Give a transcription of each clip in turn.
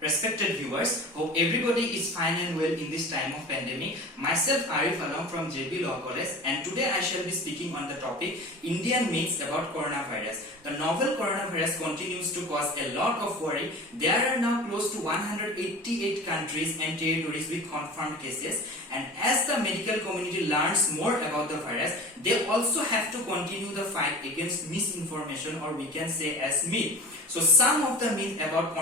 Respected viewers, hope everybody is fine and well in this time of pandemic. Myself Arif Alam from JP Law College, and today I shall be speaking on the topic Indian myths about coronavirus. The novel coronavirus continues to cause a lot of worry. There are now close to 188 countries and territories with confirmed cases, and as the medical community learns more about the virus, they also have to continue the fight against misinformation, or we can say as myth. So some of the myths about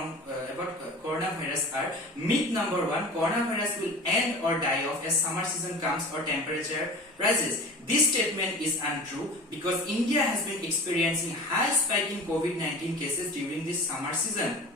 coronavirus are: myth number 1, coronavirus will end or die off as summer season comes or temperature rises. This statement is untrue because India has been experiencing high spike in COVID-19 cases during this summer season.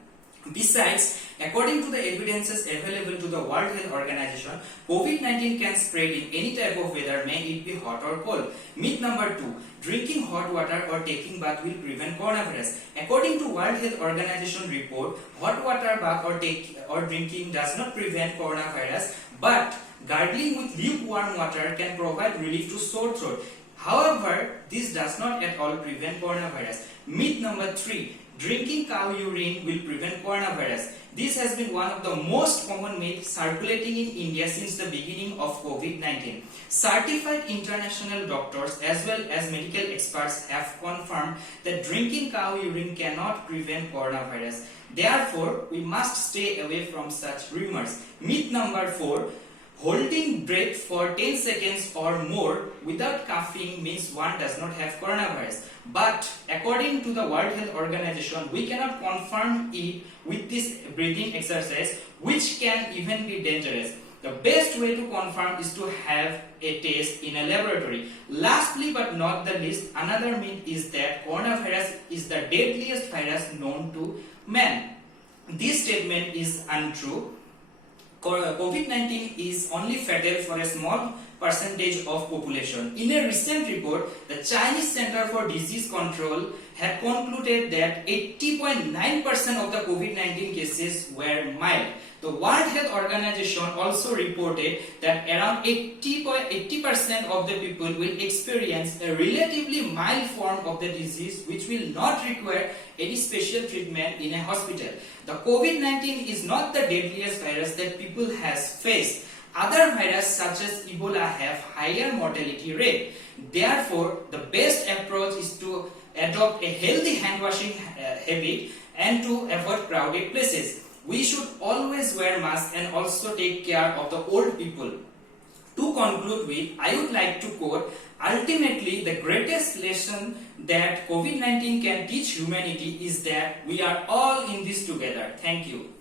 Besides, according to the evidences available to the World Health Organization, COVID-19 can spread in any type of weather, may it be hot or cold. Myth number 2, drinking hot water or taking bath will prevent coronavirus. According to World Health Organization report, hot water bath or drinking does not prevent coronavirus, but gargling with lukewarm water can provide relief to sore throat. However, this does not at all prevent coronavirus. Myth number 3, drinking cow urine will prevent coronavirus. This has been one of the most common myths circulating in India since the beginning of COVID-19. Certified international doctors as well as medical experts have confirmed that drinking cow urine cannot prevent coronavirus. Therefore, we must stay away from such rumors. Myth number 4, holding breath for 10 seconds or more without coughing means one does not have coronavirus. But according to the World Health Organization, we cannot confirm it with this breathing exercise, which can even be dangerous. The best way to confirm is to have a test in a laboratory. Lastly but not the least, another myth is that coronavirus is the deadliest virus known to man. This statement is untrue. COVID-19 is only fatal for a small percentage of population. In a recent report, the Chinese Center for Disease Control had concluded that 80.9% of the COVID-19 cases were mild. The World Health Organization also reported that around 80% of the people will experience a relatively mild form of the disease which will not require any special treatment in a hospital. The COVID-19 is not the deadliest virus that people has faced. Other viruses such as Ebola have higher mortality rate. Therefore, the best approach is to adopt a healthy hand washing habit and to avoid crowded places. We should always wear masks and also take care of the old people. To conclude with, I would like to quote, ultimately the greatest lesson that COVID-19 can teach humanity is that we are all in this together. Thank you.